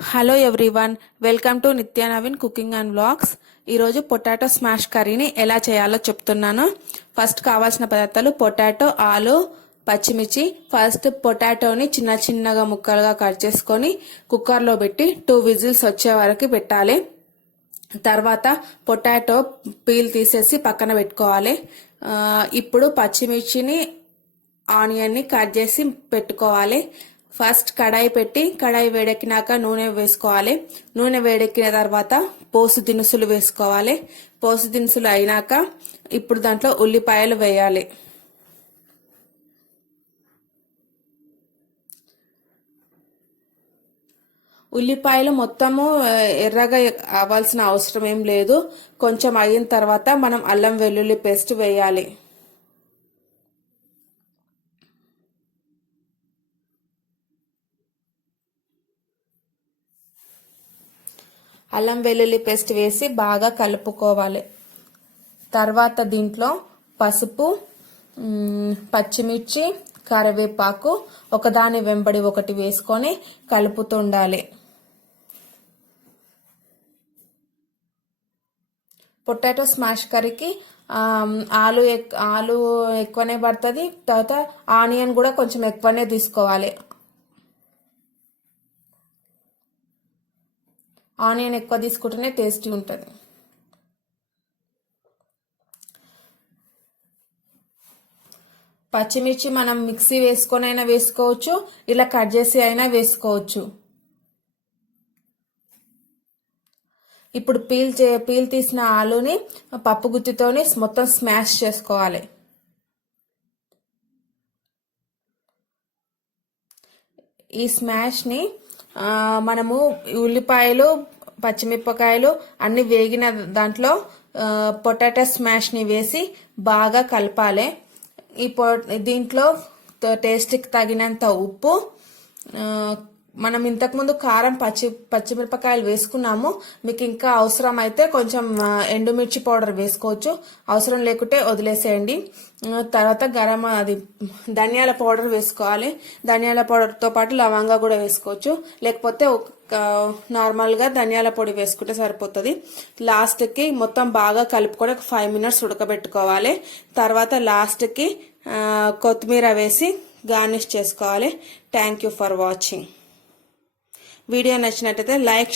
Hello everyone, welcome to నిత్య Naveen cooking and vlogs. ఈరోజు potato smash కర్రీని ఎలా చేయాలో చెప్తున్నాను. ఫస్ట్ కావాల్సిన పదార్థాలు పొటాటో, ఆలు, పచ్చిమిర్చి. ఫస్ట్ పొటాటోని చిన్న చిన్నగా ముక్కలుగా కట్ చేసుకొని కుక్కర్లో పెట్టి 2 విజిల్స్ వచ్చే వరకు పెట్టాలి. తర్వాత పొటాటో పీల్ తీసేసి పక్కన పెట్టుకోవాలి. ఇప్పుడు పచ్చిమిర్చిని, ఆనియన్ని కట్ చేసి పెట్టుకోవాలి. ఫస్ట్ కడాయి పెట్టి కడాయి వేడెక్కినాక నూనె వేసుకోవాలి. నూనె వేడెక్కిన తర్వాత పోసు దినుసులు వేసుకోవాలి. పోసు దినుసులు అయినాక ఇప్పుడు దాంట్లో ఉల్లిపాయలు వేయాలి. ఉల్లిపాయలు మొత్తము ఎర్రగా అవ్వాల్సిన అవసరం ఏం లేదు. కొంచెం అయిన తర్వాత మనం అల్లం వెల్లుల్లి పేస్ట్ వేయాలి. అల్లం వెల్లుల్లి పేస్ట్ వేసి బాగా కలుపుకోవాలి. తర్వాత దీంట్లో పసుపు, పచ్చిమిర్చి, కరివేపాకు ఒకదాని వెంబడి ఒకటి వేసుకొని కలుపుతుండాలి. పొటాటో స్మాష్ కర్రీకి ఆలు ఎక్కువనే పడుతుంది. తర్వాత ఆనియన్ కూడా కొంచెం ఎక్కువనే తీసుకోవాలి. ఆనియన్ ఎక్కువ తీసుకుంటేనే టేస్టీ ఉంటుంది. పచ్చిమిర్చి మనం మిక్సీ వేసుకొని అయినా వేసుకోవచ్చు, ఇలా కట్ చేసి అయినా వేసుకోవచ్చు. ఇప్పుడు పీల్ తీసిన ఆలుని పప్పు గుత్తితోని మొత్తం స్మాష్ చేసుకోవాలి. ఈ స్మాష్ని మనము ఉల్లిపాయలు, పచ్చిమిరపకాయలు అన్ని వేగిన దాంట్లో పొటాటో స్మాష్ని వేసి బాగా కలపాలి. దీంట్లో టేస్ట్కి తగినంత ఉప్పు, మనం ఇంతకుముందు కారం, పచ్చిమిరపకాయలు వేసుకున్నాము. మీకు ఇంకా అవసరం అయితే కొంచెం ఎండుమిర్చి పౌడర్ వేసుకోవచ్చు, అవసరం లేకుంటే వదిలేసేయండి. తర్వాత ధనియాల పౌడర్ వేసుకోవాలి. ధనియాల పౌడర్తో పాటు లవంగా కూడా వేసుకోవచ్చు, లేకపోతే నార్మల్గా ధనియాల పొడి వేసుకుంటే సరిపోతుంది. లాస్ట్కి మొత్తం బాగా కలుపుకొని 5 మినిట్స్ ఉడకబెట్టుకోవాలి. తర్వాత లాస్ట్కి కొత్తిమీర వేసి గార్నిష్ చేసుకోవాలి. Thank you for watching. Video నచ్చినట్టయితే లైక్